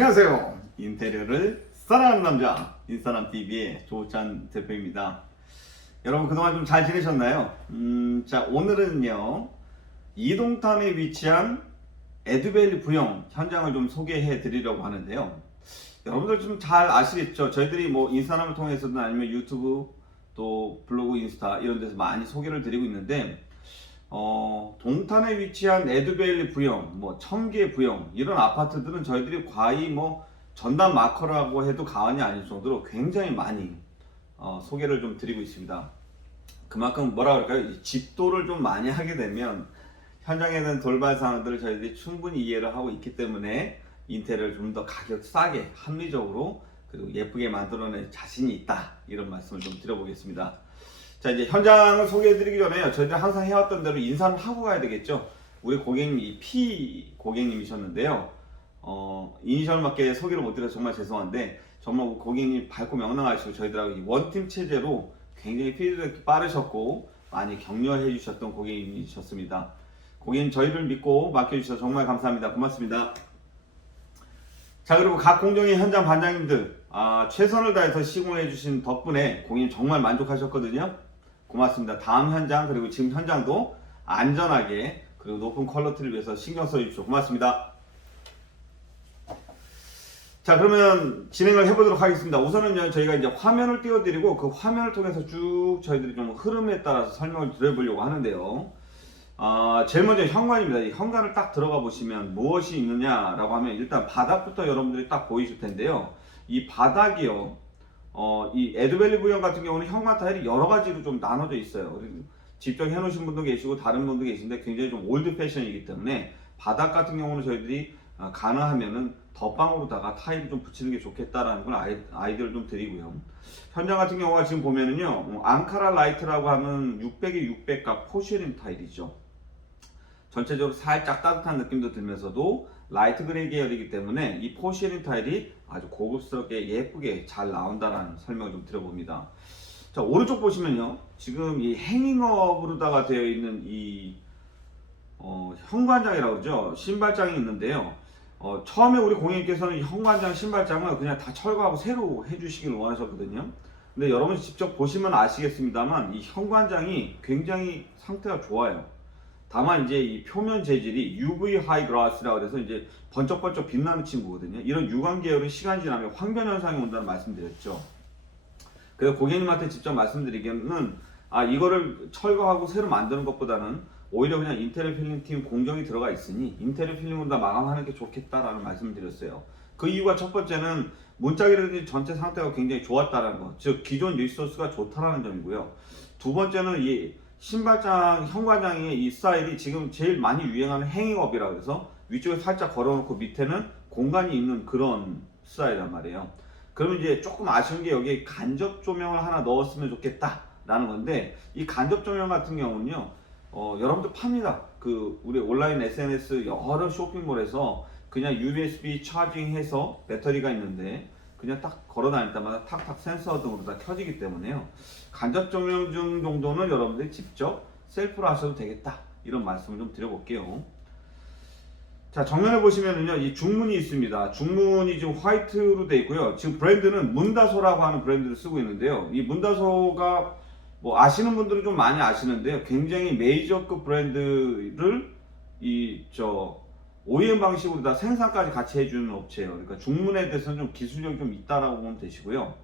안녕하세요. 인테리어를 사랑하는 남자 인사남TV의 조찬 대표입니다. 여러분 그동안 좀 잘 지내셨나요? 자 오늘은요 이동탄에 위치한 에드밸리 부영 현장을 좀 소개해 드리려고 하는데요. 여러분들 좀 잘 아시겠죠? 저희들이 뭐 인스타그램을 통해서든 아니면 유튜브 또 블로그 인스타 이런 데서 많이 소개를 드리고 있는데 동탄에 위치한 에드밸리 부영, 뭐 청계 부영 이런 아파트들은 저희들이 거의 뭐 전담 마커라고 해도 과언이 아닐 정도로 굉장히 많이 소개를 좀 드리고 있습니다. 그만큼 뭐라 그럴까요? 집도를 좀 많이 하게 되면 현장에 대한 돌발 사항들을 저희들이 충분히 이해를 하고 있기 때문에 인테리어를 좀 더 가격 싸게 합리적으로 그리고 예쁘게 만들어낼 자신이 있다, 이런 말씀을 좀 드려보겠습니다. 자, 이제 현장을 소개해드리기 전에요, 저희들 항상 해왔던 대로 인사를 하고 가야 되겠죠. 우리 고객님이 P 고객님이셨는데요. 이니셜밖에 소개를 못 드려서 정말 죄송한데, 정말 고객님 밝고 명랑하시고 저희들하고 이 원팀 체제로 굉장히 피드백이 빠르셨고 많이 격려해 주셨던 고객님이셨습니다. 고객님 저희를 믿고 맡겨주셔서 정말 감사합니다. 고맙습니다. 자, 그리고 각 공정의 현장 반장님들 최선을 다해서 시공해 주신 덕분에 고객님 정말 만족하셨거든요. 고맙습니다. 다음 현장 그리고 지금 현장도 안전하게 그리고 높은 퀄리티를 위해서 신경 써 주십시오. 고맙습니다. 자, 그러면 진행을 해보도록 하겠습니다. 우선은 저희가 이제 화면을 띄워드리고 그 화면을 통해서 쭉 저희들이 좀 흐름에 따라서 설명을 드려보려고 하는데요. 제일 먼저 현관입니다. 이 현관을 딱 들어가 보시면 무엇이 있느냐라고 하면 일단 바닥부터 여러분들이 딱 보이실 텐데요. 이 바닥이요, 이 에드밸리 부영 같은 경우는 현관 타일이 여러 가지로 좀 나눠져 있어요. 직접 해놓으신 분도 계시고 다른 분도 계신데 굉장히 좀 올드 패션이기 때문에 바닥 같은 경우는 저희들이 가능하면은 덧방으로다가 타일을 좀 붙이는 게 좋겠다라는 걸 아이디어를 좀 드리고요. 현장 같은 경우가 지금 보면은요, 앙카라 라이트라고 하는 600에 600각 포쉐린 타일이죠. 전체적으로 살짝 따뜻한 느낌도 들면서도 라이트 그레이 계열이기 때문에 이 포쉐린 타일이 아주 고급스럽게 예쁘게 잘 나온다는 설명을 좀 드려봅니다. 자, 오른쪽 보시면요, 지금 이 행잉업으로다가 되어 있는 이 현관장이라고 그러죠. 신발장이 있는데요. 처음에 우리 고객님께서는 이 현관장 신발장을 그냥 다 철거하고 새로 해주시길 원하셨거든요. 근데 여러분이 직접 보시면 아시겠습니다만 이 현관장이 굉장히 상태가 좋아요. 다만 이제 이 표면 재질이 UV 하이 글라스라고 해서 이제 번쩍번쩍 빛나는 친구거든요. 이런 유광 계열은 시간이 지나면 황변 현상이 온다는 말씀드렸죠. 그래서 고객님한테 직접 말씀드리기에는 이거를 철거하고 새로 만드는 것보다는 오히려 그냥 인테리어 필링 팀 공정이 들어가 있으니 인테리어 필링으로 다 마감하는 게 좋겠다라는 말씀을 드렸어요. 그 이유가 첫 번째는 문짝이라든지 전체 상태가 굉장히 좋았다는 거, 즉 기존 리소스가 좋다라는 점이고요. 두 번째는 이 신발장, 현관장의 이 스타일이 지금 제일 많이 유행하는 행잉업이라고 해서 위쪽에 살짝 걸어놓고 밑에는 공간이 있는 그런 스타일이란 말이에요. 그러면 이제 조금 아쉬운 게 여기에 간접 조명을 하나 넣었으면 좋겠다라는 건데, 이 간접 조명 같은 경우는요, 여러분들 팝니다. 우리 온라인 SNS 여러 쇼핑몰에서 그냥 USB 차징해서 배터리가 있는데 그냥 딱 걸어 다닐 때마다 탁탁 센서 등으로 다 켜지기 때문에요. 간접 조명 중 정도는 여러분들이 직접 셀프로 하셔도 되겠다, 이런 말씀을 좀 드려볼게요. 자, 정면에 보시면은요, 이 중문이 있습니다. 중문이 지금 화이트로 되어 있고요. 지금 브랜드는 문다소라고 하는 브랜드를 쓰고 있는데요. 이 문다소가 뭐 아시는 분들은 좀 많이 아시는데요, 굉장히 메이저급 브랜드를 OEM 방식으로 다 생산까지 같이 해주는 업체예요. 그러니까 중문에 대해서는 좀 기술력이 좀 있다라고 보면 되시고요.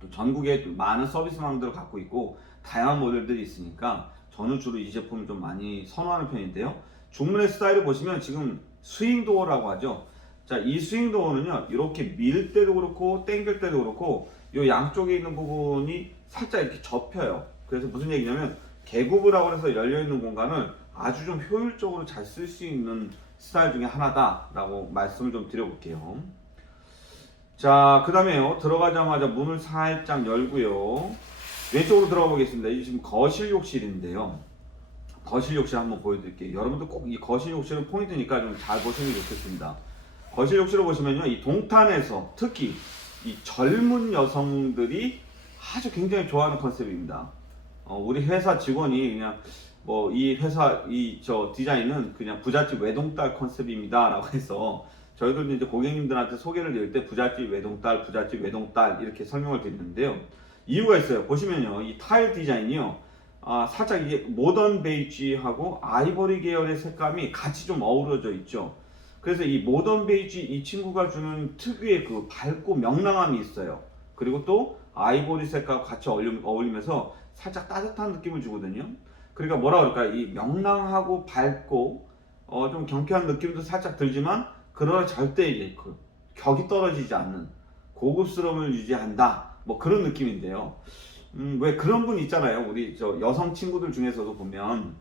또 전국에 많은 서비스망들을 갖고 있고 다양한 모델들이 있으니까 저는 주로 이 제품을 좀 많이 선호하는 편인데요. 중문의 스타일을 보시면 지금 스윙도어라고 하죠. 자, 이 스윙도어는요, 이렇게 밀 때도 그렇고 당길 때도 그렇고 이 양쪽에 있는 부분이 살짝 이렇게 접혀요. 그래서 무슨 얘기냐면 계급을 하고 해서 열려있는 공간을 아주 좀 효율적으로 잘 쓸 수 있는 스타일 중에 하나다라고 말씀을 좀 드려볼게요. 자, 그 다음에요, 들어가자마자 문을 살짝 열고요, 왼쪽으로 들어가 보겠습니다. 이게 지금 거실 욕실인데요. 거실 욕실 한번 보여드릴게요. 여러분들 꼭 이 거실 욕실은 포인트니까 좀 잘 보시는 게 좋겠습니다. 거실 욕실을 보시면요, 이 동탄에서 특히 이 젊은 여성들이 아주 굉장히 좋아하는 컨셉입니다. 우리 회사 직원이 그냥 이 회사 디자인은 그냥 부잣집 외동딸 컨셉입니다 라고 해서 저희도 이제 고객님들한테 소개를 드릴 때 부잣집 외동딸, 부잣집 외동딸 이렇게 설명을 드리는데요. 이유가 있어요. 보시면요, 이 타일 디자인이요, 살짝 이게 모던 베이지하고 아이보리 계열의 색감이 같이 좀 어우러져 있죠. 그래서 이 모던 베이지 이 친구가 주는 특유의 그 밝고 명랑함이 있어요. 그리고 또 아이보리 색과 같이 어울리면서 살짝 따뜻한 느낌을 주거든요. 그러니까 뭐라 그럴까, 이 명랑하고 밝고 좀 경쾌한 느낌도 살짝 들지만 그러나 절대 이제 그 격이 떨어지지 않는 고급스러움을 유지한다, 뭐 그런 느낌인데요. 왜 그런 분 있잖아요. 우리 저 여성 친구들 중에서도 보면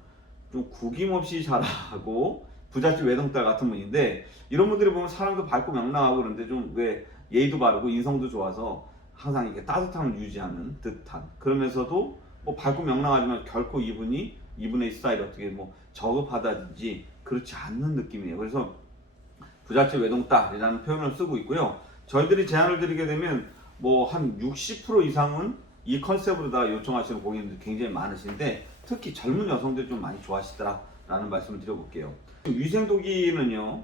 좀 구김없이 잘하고 부잣집 외동딸 같은 분인데, 이런 분들이 보면 사람도 밝고 명랑하고 그런데 좀 왜 예의도 바르고 인성도 좋아서 항상 이게 따뜻함을 유지하는 듯한, 그러면서도 뭐 밝고 명랑하지만 결코 이분의 스타일이 어떻게 뭐 저급하다든지 그렇지 않는 느낌이에요. 그래서 부잣집 외동딸이라는 표현을 쓰고 있고요. 저희들이 제안을 드리게 되면 뭐 한 60% 이상은 이 컨셉으로 다 요청하시는 고객님들 굉장히 많으신데, 특히 젊은 여성들이 좀 많이 좋아하시더라라는 말씀을 드려볼게요. 위생도기는요,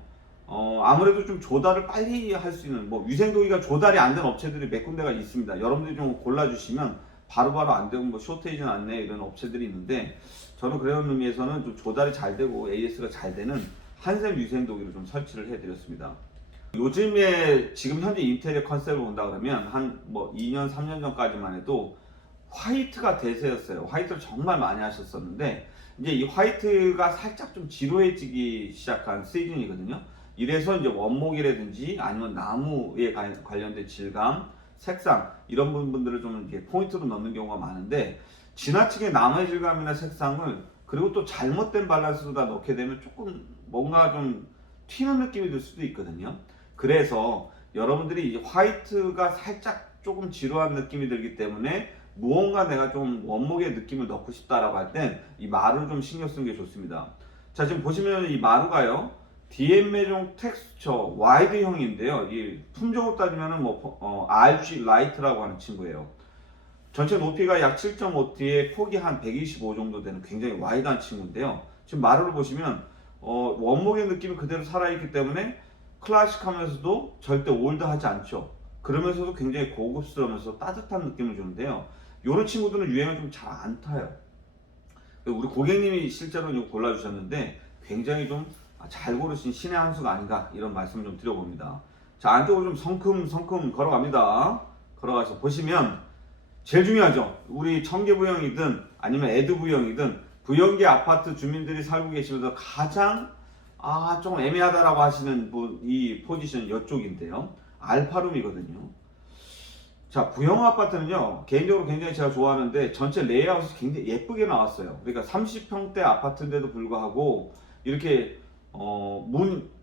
아무래도 좀 조달을 빨리 할 수 있는, 뭐 위생도기가 조달이 안 된 업체들이 몇 군데가 있습니다. 여러분들이 좀 골라주시면 바로바로 안 되고 뭐 쇼테이지는 않네 이런 업체들이 있는데, 저는 그런 의미에서는 좀 조달이 잘 되고 AS가 잘 되는 한샘 위생도기를 좀 설치를 해드렸습니다. 요즘에 지금 현재 인테리어 컨셉을 본다 그러면 한 뭐 2년 3년 전까지만 해도 화이트가 대세였어요. 화이트를 정말 많이 하셨었는데 이제 이 화이트가 살짝 좀 지루해지기 시작한 시즌이거든요. 이래서 이제 원목이라든지 아니면 나무에 관련된 질감, 색상 이런 부분들을 좀 이렇게 포인트로 넣는 경우가 많은데, 지나치게 나무의 질감이나 색상을 그리고 또 잘못된 밸런스로 다 넣게 되면 조금 뭔가 좀 튀는 느낌이 들 수도 있거든요. 그래서 여러분들이 이제 화이트가 살짝 조금 지루한 느낌이 들기 때문에 무언가 내가 좀 원목의 느낌을 넣고 싶다라고 할 땐 이 마루를 좀 신경 쓰는 게 좋습니다. 자, 지금 보시면 이 마루가요, DM매종 텍스처 와이드형인데요. 이 품종으로 따지면은 뭐 RG 라이트라고 하는 친구예요. 전체 높이가 약 7.5T에 폭이 한 125 정도 되는 굉장히 와이드한 친구인데요. 지금 마루를 보시면 원목의 느낌이 그대로 살아있기 때문에 클래식하면서도 절대 올드하지 않죠. 그러면서도 굉장히 고급스러우면서 따뜻한 느낌을 주는데요. 이런 친구들은 유행을 좀 잘 안 타요. 우리 고객님이 실제로 좀 골라주셨는데 굉장히 좀 잘 고르신 신의 한 수가 아닌가, 이런 말씀 좀 드려봅니다. 자, 안쪽으로 좀 성큼 걸어갑니다. 걸어가서 보시면 제일 중요하죠. 우리 청계부형이든 아니면 애드부형이든 부영계 아파트 주민들이 살고 계시면서 가장 좀 애매하다라고 하시는 분, 이 포지션 이쪽인데요. 알파룸이거든요. 자, 부영 아파트는요, 개인적으로 굉장히 제가 좋아하는데 전체 레이아웃이 굉장히 예쁘게 나왔어요. 그러니까 30평대 아파트인데도 불구하고 이렇게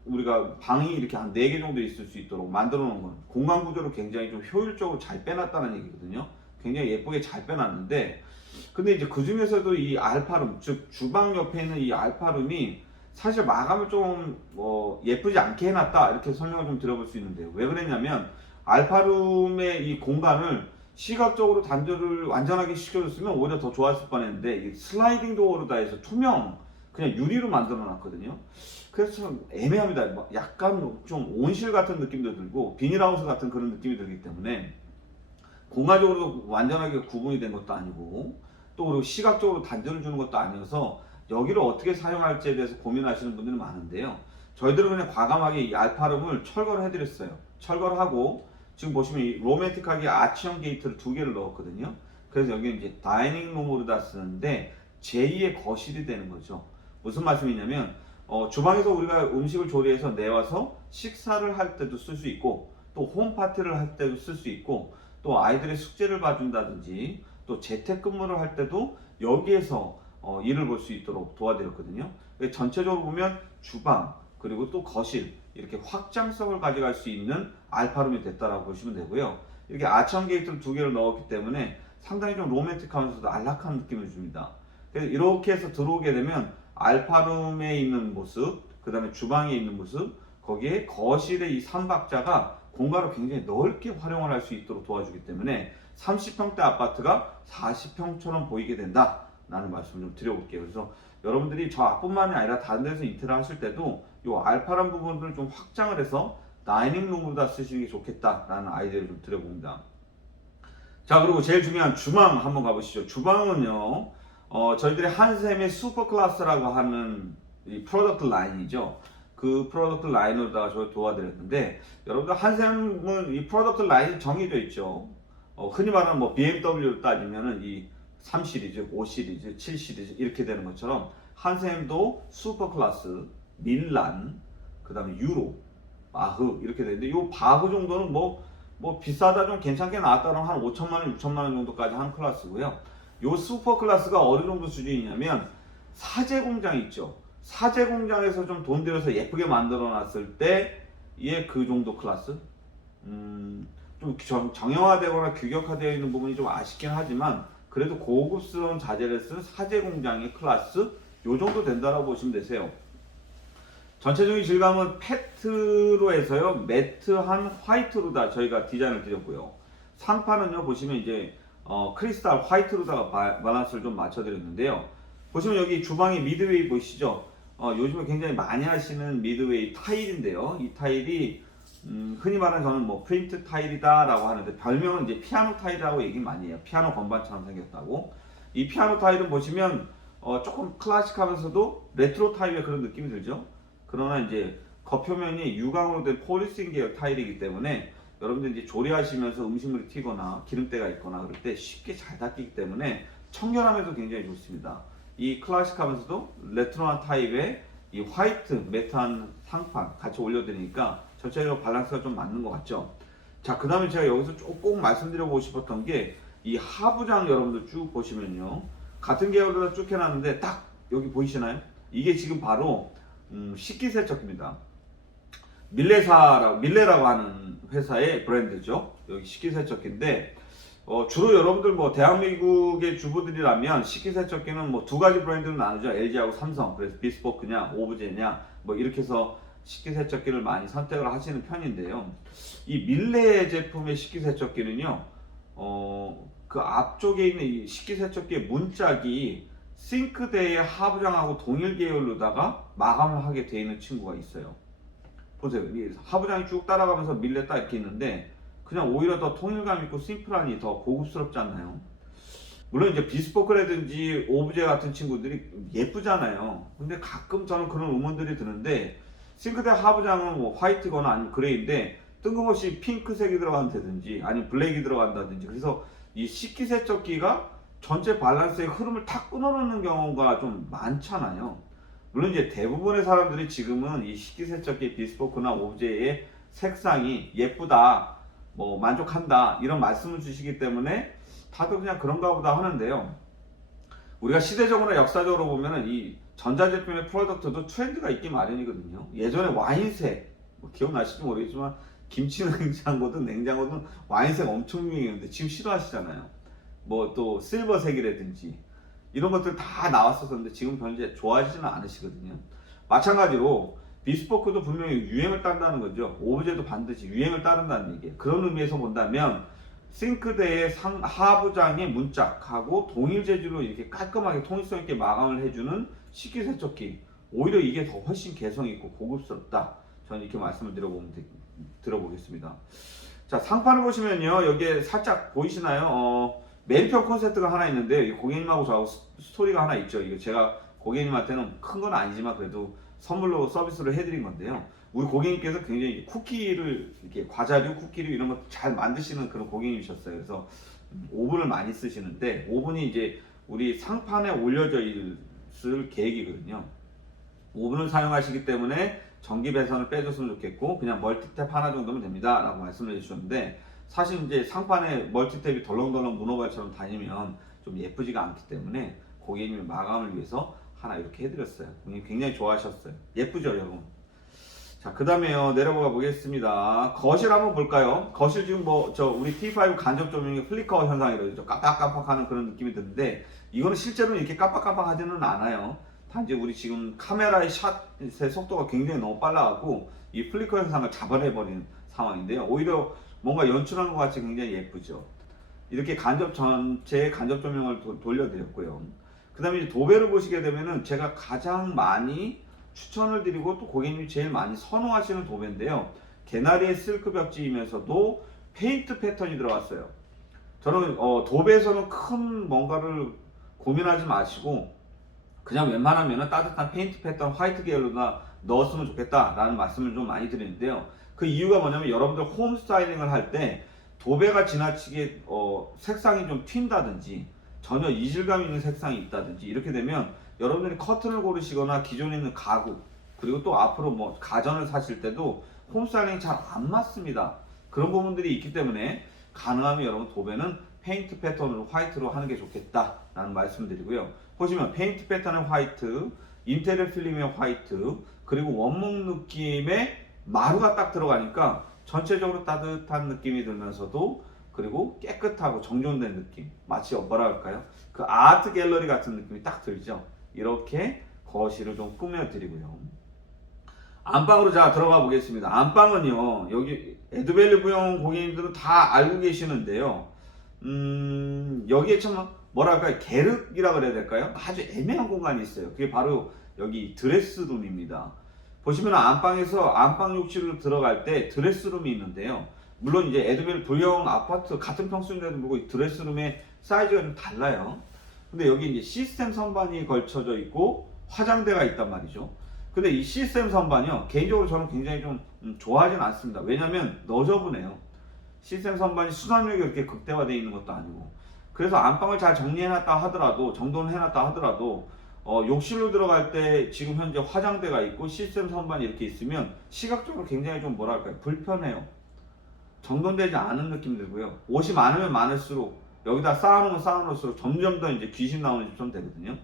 우리가 방이 이렇게 한 4개 정도 있을 수 있도록 만들어 놓은 건 공간 구조를 굉장히 좀 효율적으로 잘 빼놨다는 얘기거든요. 굉장히 예쁘게 잘 빼놨는데, 근데 이제 그 중에서도 이 알파룸, 즉 주방 옆에 있는 이 알파룸이 사실 마감을 좀 예쁘지 않게 해놨다, 이렇게 설명을 좀 드려볼 수 있는데요. 왜 그랬냐면 알파룸의 이 공간을 시각적으로 단절을 완전하게 시켜줬으면 오히려 더 좋았을 뻔했는데, 이 슬라이딩 도어로 다 해서 투명 그냥 유리로 만들어 놨거든요. 그래서 좀 애매합니다. 약간 좀 온실 같은 느낌도 들고 비닐하우스 같은 그런 느낌이 들기 때문에 공간적으로도 완전하게 구분이 된 것도 아니고, 또 그리고 시각적으로 단절을 주는 것도 아니어서 여기를 어떻게 사용할지에 대해서 고민하시는 분들이 많은데요. 저희들은 그냥 과감하게 이 알파룸을 철거를 해드렸어요. 철거를 하고 지금 보시면 이 로맨틱하게 아치형 게이트를 2개를 넣었거든요. 그래서 여기는 이제 다이닝룸으로 다 쓰는데 제2의 거실이 되는 거죠. 무슨 말씀이냐면 주방에서 우리가 음식을 조리해서 내와서 식사를 할 때도 쓸 수 있고, 또 홈파티를 할 때도 쓸 수 있고, 또 아이들의 숙제를 봐준다든지 또 재택근무를 할 때도 여기에서 일을 볼 수 있도록 도와드렸거든요. 전체적으로 보면 주방 그리고 또 거실 이렇게 확장성을 가져갈 수 있는 알파룸이 됐다라고 보시면 되고요. 이렇게 아치형 게이트를 2개를 넣었기 때문에 상당히 좀 로맨틱하면서도 안락한 느낌을 줍니다. 그래서 이렇게 해서 들어오게 되면 알파룸에 있는 모습, 그 다음에 주방에 있는 모습, 거기에 거실의 이 3박자가 공간을 굉장히 넓게 활용을 할 수 있도록 도와주기 때문에 30평대 아파트가 40평처럼 보이게 된다 라는 말씀을 좀 드려볼게요. 그래서 여러분들이 저 앞뿐만이 아니라 다른 데서 인테리어 하실 때도 요 알파란 부분들을 좀 확장을 해서 다이닝 룸으로다 쓰시는 게 좋겠다라는 아이디어를 좀 드려봅니다. 자, 그리고 제일 중요한 주방 한번 가보시죠. 주방은요, 저희들이 한샘의 슈퍼 클래스라고 하는 이 프로덕트 라인이죠. 그 프로덕트 라인으로다가 저희 도와드렸는데, 여러분들 한샘은 이 프로덕트 라인이 정해져 있죠. 흔히 말하는 뭐 BMW를 따지면은 이 3 시리즈, 5 시리즈, 7 시리즈 이렇게 되는 것처럼 한샘도 슈퍼 클래스, 밀란, 그 다음에 유로, 바흐 이렇게 되는데, 이 바흐 정도는 뭐 비싸다 좀 괜찮게 나왔다면 한 5천만 원, 6천만 원 정도까지 하는 클래스고요. 요 슈퍼 클래스가 어느 정도 수준이냐면 사제 공장 있죠. 사제 공장에서 좀 돈 들여서 예쁘게 만들어 놨을 때의 그 정도 클래스. 좀 정형화되거나 규격화되어 있는 부분이 좀 아쉽긴 하지만 그래도 고급스러운 자재를 쓴 사제 공장의 클래스 요 정도 된다라고 보시면 되세요. 전체적인 질감은 패트로 해서요, 매트한 화이트로 다 저희가 디자인을 드렸고요. 상판은요, 보시면 이제 크리스탈 화이트로다가 밸런스를 좀 맞춰드렸는데요. 보시면 여기 주방의 미드웨이 보이시죠? 요즘에 굉장히 많이 하시는 미드웨이 타일인데요. 이 타일이 흔히 말하는 저는 뭐 프린트 타일이다라고 하는데 별명은 이제 피아노 타일이라고 얘기 많이 해요. 피아노 건반처럼 생겼다고. 이 피아노 타일은 보시면 조금 클래식하면서도 레트로 타입의 그런 느낌이 들죠. 그러나 이제 겉표면이 유광으로 된 폴리스린 계열 타일이기 때문에 여러분들 이제 조리하시면서 음식물이 튀거나 기름때가 있거나 그럴 때 쉽게 잘 닦이기 때문에 청결함에도 굉장히 좋습니다. 이 클래식하면서도 레트로한 타입의 이 화이트 매트한 상판 같이 올려드리니까 전체적으로 밸런스가 좀 맞는 것 같죠. 자, 그 다음에 제가 여기서 꼭 말씀드리고 싶었던 게 이 하부장 여러분들 쭉 보시면요, 같은 계열로 쭉 해놨는데 딱 여기 보이시나요? 이게 지금 바로 식기세척기입니다. 밀레라고 하는 회사의 브랜드죠. 여기 식기세척기인데 주로 여러분들 뭐 대한민국의 주부들이라면 식기세척기는 뭐 두 가지 브랜드로 나누죠. LG하고 삼성. 그래서 비스포크냐 오브제냐 뭐 이렇게 해서 식기세척기를 많이 선택을 하시는 편인데요. 이 밀레 제품의 식기세척기는요, 그 앞쪽에 있는 이 식기세척기의 문짝이 싱크대의 하부장하고 동일 계열로다가 마감을 하게 되어 있는 친구가 있어요. 보세요. 이 하부장이 쭉 따라가면서 밀레 딱 이렇게 있는데 그냥 오히려 더 통일감 있고 심플하니 더 고급스럽지 않나요? 물론 이제 비스포크라든지 오브제 같은 친구들이 예쁘잖아요. 근데 가끔 저는 그런 의문들이 드는데 싱크대 하부장은 뭐 화이트거나 아니면 그레이인데 뜬금없이 핑크색이 들어간다든지 아니면 블랙이 들어간다든지, 그래서 이 식기세척기가 전체 밸런스의 흐름을 탁 끊어놓는 경우가 좀 많잖아요. 물론 이제 대부분의 사람들이 지금은 이 식기세척기 비스포크나 오브제의 색상이 예쁘다, 뭐 만족한다 이런 말씀을 주시기 때문에 다들 그냥 그런가 보다 하는데요. 우리가 시대적으로나 역사적으로 보면은 이 전자제품의 프로덕트도 트렌드가 있기 마련이거든요. 예전에 와인색, 뭐 기억나실지 모르겠지만 김치 냉장고든 와인색 엄청 유행했는데 지금 싫어하시잖아요. 뭐 또 실버색이라든지 이런 것들 다 나왔었는데 지금 현재 좋아하시지는 않으시거든요. 마찬가지로 비스포크도 분명히 유행을 딴다는 거죠. 오브제도 반드시 유행을 따른다는 얘기예요. 그런 의미에서 본다면 싱크대의 하부장의 문짝하고 동일 재질로 이렇게 깔끔하게 통일성 있게 마감을 해주는 식기세척기, 오히려 이게 더 훨씬 개성 있고 고급스럽다. 저는 이렇게 말씀을 들어보겠습니다. 자, 상판을 보시면요, 여기에 살짝 보이시나요? 메뉴표 콘셉트가 하나 있는데 고객님하고 저하고 스토리가 하나 있죠. 이거 제가 고객님한테는 큰 건 아니지만 그래도 선물로 서비스를 해드린 건데요. 우리 고객님께서 굉장히 쿠키를 이렇게 과자류, 쿠키류 이런 거 잘 만드시는 그런 고객님이셨어요. 그래서 오븐을 많이 쓰시는데 오븐이 이제 우리 상판에 올려져 있을 계획이거든요. 오븐을 사용하시기 때문에 전기 배선을 빼줬으면 좋겠고 그냥 멀티탭 하나 정도면 됩니다 라고 말씀을 해주셨는데, 사실 이제 상판에 멀티탭이 덜렁덜렁 문어발처럼 다니면 좀 예쁘지가 않기 때문에 고객님의 마감을 위해서 하나 이렇게 해드렸어요. 고객님 굉장히 좋아하셨어요. 예쁘죠 여러분? 자, 그 다음에요, 내려가 보겠습니다. 거실 한번 볼까요? 거실 지금 뭐 우리 T5 간접 조명이 플리커 현상이라죠. 깜빡깜빡하는 그런 느낌이 드는데 이거는 실제로는 이렇게 깜빡깜빡하지는 않아요. 단지 우리 지금 카메라의 샷의 속도가 굉장히 너무 빨라갖고 이 플리커 현상을 잡아내버리는 상황인데요. 오히려 뭔가 연출한 것 같이 굉장히 예쁘죠. 이렇게 전체의 간접 조명을 돌려드렸고요. 그 다음에 도배를 보시게 되면은 제가 가장 많이 추천을 드리고 또 고객님이 제일 많이 선호하시는 도배인데요. 개나리의 실크 벽지이면서도 페인트 패턴이 들어갔어요. 저는 도배에서는 큰 뭔가를 고민하지 마시고 그냥 웬만하면 따뜻한 페인트 패턴 화이트 계열로나 넣었으면 좋겠다라는 말씀을 좀 많이 드리는데요. 그 이유가 뭐냐면 여러분들 홈 스타일링을 할 때 도배가 지나치게 색상이 좀 튄다든지 전혀 이질감 있는 색상이 있다든지 이렇게 되면 여러분들이 커튼을 고르시거나 기존에 있는 가구 그리고 또 앞으로 뭐 가전을 사실 때도 홈 스타일링이 잘 안 맞습니다. 그런 부분들이 있기 때문에 가능하면 여러분 도배는 페인트 패턴으로 화이트로 하는 게 좋겠다라는 말씀을 드리고요. 보시면 페인트 패턴의 화이트, 인테리어 필름의 화이트, 그리고 원목 느낌의 마루가 딱 들어가니까 전체적으로 따뜻한 느낌이 들면서도 그리고 깨끗하고 정돈된 느낌, 마치 뭐라 할까요? 그 아트 갤러리 같은 느낌이 딱 들죠. 이렇게 거실을 좀 꾸며드리고요. 안방으로 자 들어가 보겠습니다. 안방은요, 여기 에드밸리 부영 고객님들은 다 알고 계시는데요. 여기에 참 뭐랄까요, 계륵이라 그래야 될까요? 아주 애매한 공간이 있어요. 그게 바로 여기 드레스룸입니다. 보시면 안방에서 안방 욕실로 들어갈 때 드레스룸이 있는데요. 물론 이제 에드밸리 부영 아파트 같은 평수인데도 불구하고 드레스룸의 사이즈가 좀 달라요. 근데 여기 이제 시스템 선반이 걸쳐져 있고 화장대가 있단 말이죠. 근데 이 시스템 선반이요, 개인적으로 저는 굉장히 좀 좋아하진 않습니다. 왜냐면 너저분해요. 시스템 선반이 수납력이 그렇게 극대화되어 있는 것도 아니고. 그래서 안방을 잘 정리해놨다 하더라도, 정돈을 해놨다 하더라도 욕실로 들어갈 때 지금 현재 화장대가 있고 시스템 선반이 이렇게 있으면 시각적으로 굉장히 좀 뭐랄까요, 불편해요. 정돈되지 않은 느낌 들고요. 옷이 많으면 많을수록 여기다 쌓아놓으면 쌓아놓을수록 점점 더 이제 귀신 나오는 집처럼 되거든요.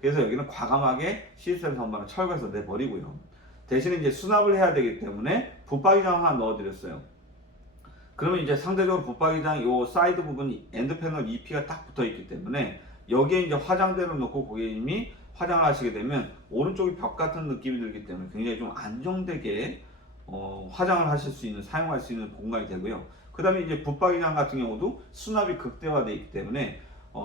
그래서 여기는 과감하게 시스템 선반을 철거해서 내버리고요. 대신에 이제 수납을 해야 되기 때문에 붙박이장 하나 넣어드렸어요. 그러면 이제 상대적으로 붙박이장 요 사이드 부분이 엔드 패널 EP가 딱 붙어 있기 때문에 여기에 이제 화장대를 놓고 고객님이 화장을 하시게 되면 오른쪽이 벽 같은 느낌이 들기 때문에 굉장히 좀 안정되게 화장을 하실 수 있는, 사용할 수 있는 공간이 되고요. 그 다음에 이제 붙박이장 같은 경우도 수납이 극대화되어 있기 때문에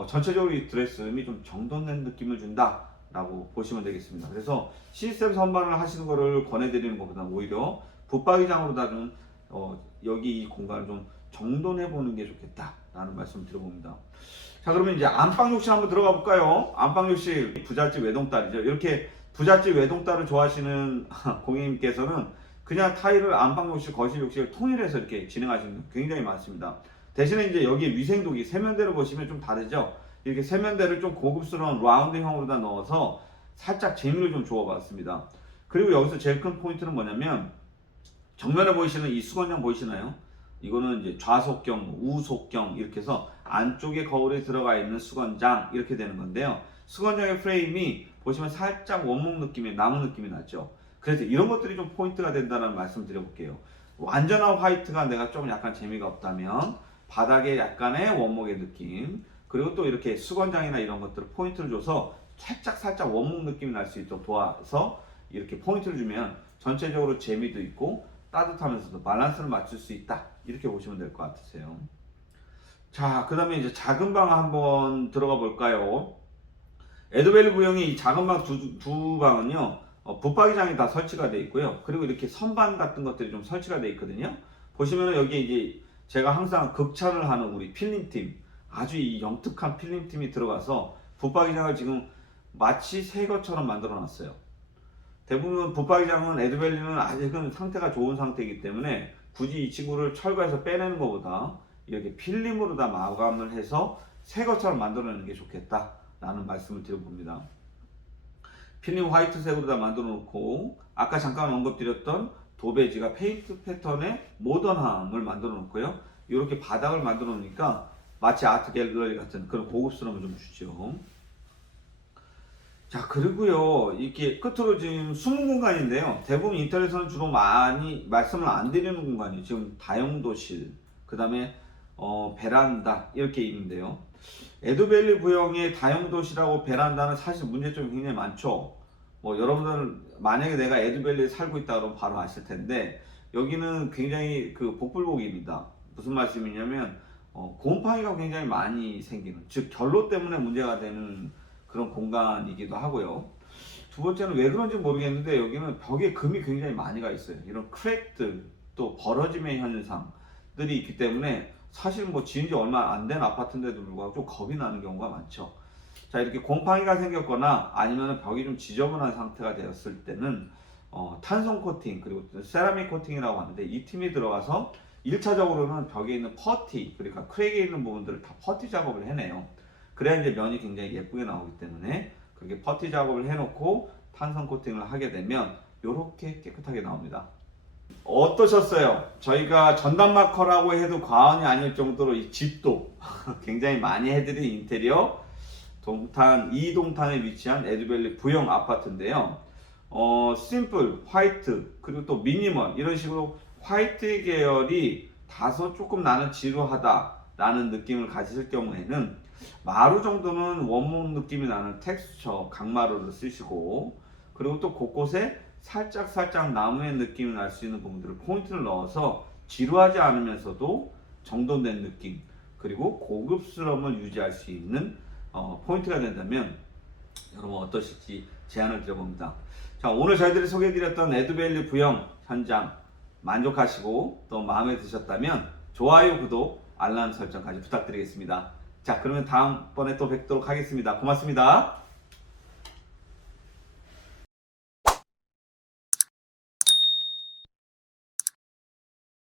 전체적으로 이 드레스룸이 좀 정돈된 느낌을 준다 라고 보시면 되겠습니다. 그래서 시스템 선반을 하시는 거를 권해드리는 것보다 오히려 붙박이장으로다 좀 여기 이 공간을 좀 정돈해 보는 게 좋겠다 라는 말씀을 드려봅니다. 자, 그러면 이제 안방 욕실 한번 들어가 볼까요? 안방 욕실 부잣집 외동딸이죠. 이렇게 부잣집 외동딸을 좋아하시는 고객님께서는 그냥 타일을 안방 욕실, 거실 욕실 통일해서 이렇게 진행하시는 분 굉장히 많습니다. 대신에 이제 여기 위생도기 세면대를 보시면 좀 다르죠. 이렇게 세면대를 좀 고급스러운 라운드형으로다 넣어서 살짝 재미를 좀 주어봤습니다. 그리고 여기서 제일 큰 포인트는 뭐냐면 정면에 보이시는 이 수건장 보이시나요? 이거는 이제 좌속경, 우속경 이렇게 해서 안쪽에 거울에 들어가 있는 수건장 이렇게 되는 건데요. 수건장의 프레임이 보시면 살짝 원목 느낌의 나무 느낌이 나죠. 그래서 이런 것들이 좀 포인트가 된다는 말씀 드려볼게요. 완전한 화이트가 내가 좀 약간 재미가 없다면 바닥에 약간의 원목의 느낌, 그리고 또 이렇게 수건장이나 이런 것들을 포인트를 줘서 살짝 원목 느낌이 날 수 있도록 도와서 이렇게 포인트를 주면 전체적으로 재미도 있고 따뜻하면서도 밸런스를 맞출 수 있다, 이렇게 보시면 될 것 같으세요. 자, 그 다음에 이제 작은 방 한번 들어가 볼까요? 에드밸리 부영의 이 작은 방 두 방은요, 붙박이장이 다 설치가 되어 있고요. 그리고 이렇게 선반 같은 것들이 좀 설치가 되어 있거든요. 보시면은 여기에 이제 제가 항상 극찬을 하는 우리 필름팀, 아주 이 영특한 필름팀이 들어가서 붙박이장을 지금 마치 새 것처럼 만들어 놨어요. 대부분 붙박이장은 에드밸리는 아직은 상태가 좋은 상태이기 때문에 굳이 이 친구를 철거해서 빼내는 것보다 이렇게 필름으로 다 마감을 해서 새 것처럼 만들어내는 게 좋겠다 라는 말씀을 드려봅니다. 필름 화이트색으로 다 만들어 놓고 아까 잠깐 언급드렸던 도배지가 페인트 패턴의 모던함을 만들어 놓고요. 이렇게 바닥을 만들어 놓으니까 마치 아트 갤러리 같은 그런 고급스러움을 좀 주죠. 자, 그리고요, 이렇게 끝으로 지금 숨은 공간인데요. 대부분 인터넷에서는 주로 많이 말씀을 안 드리는 공간이 지금 다용도실, 그 다음에 베란다 이렇게 있는데요. 에드밸리 부영의 다용도실하고 베란다는 사실 문제점이 굉장히 많죠. 여러분들은 만약에 내가 에드밸리에 살고 있다 그러면 바로 아실 텐데 여기는 굉장히 그 복불복입니다. 무슨 말씀이냐면 곰팡이가 굉장히 많이 생기는, 즉 결로 때문에 문제가 되는 그런 공간이기도 하고요. 두 번째는 왜 그런지 모르겠는데 여기는 벽에 금이 굉장히 많이 가 있어요. 이런 크랙들 또 벌어짐의 현상들이 있기 때문에 사실 뭐 지은 지 얼마 안 된 아파트인데도 불구하고 좀 겁이 나는 경우가 많죠. 자, 이렇게 곰팡이가 생겼거나 아니면 벽이 좀 지저분한 상태가 되었을 때는 탄성 코팅 그리고 세라믹 코팅이라고 하는데 이 팀이 들어가서 1차적으로는 벽에 있는 퍼티 그러니까 크랙에 있는 부분들을 다 퍼티 작업을 해내요. 그래야 이제 면이 굉장히 예쁘게 나오기 때문에 그렇게 퍼티 작업을 해놓고 탄성 코팅을 하게 되면 이렇게 깨끗하게 나옵니다. 어떠셨어요? 저희가 전담 마커라고 해도 과언이 아닐 정도로 이 집도 굉장히 많이 해드린 인테리어 동탄 2동탄에 위치한 에듀밸리 부영 아파트인데요. 심플, 화이트, 그리고 또 미니멀 이런 식으로 화이트 계열이 다소 조금 나는 지루하다 라는 느낌을 가지실 경우에는 마루 정도는 원목 느낌이 나는 텍스처 강마루를 쓰시고 그리고 또 곳곳에 살짝 나무의 느낌이 날 수 있는 부분들을 포인트를 넣어서 지루하지 않으면서도 정돈된 느낌 그리고 고급스러움을 유지할 수 있는 포인트가 된다면 여러분 어떠실지 제안을 드려봅니다. 자, 오늘 저희들이 소개해드렸던 에듀밸리 부영 현장 만족하시고 또 마음에 드셨다면 좋아요, 구독, 알람 설정까지 부탁드리겠습니다. 자, 그러면 다음번에 또 뵙도록 하겠습니다. 고맙습니다.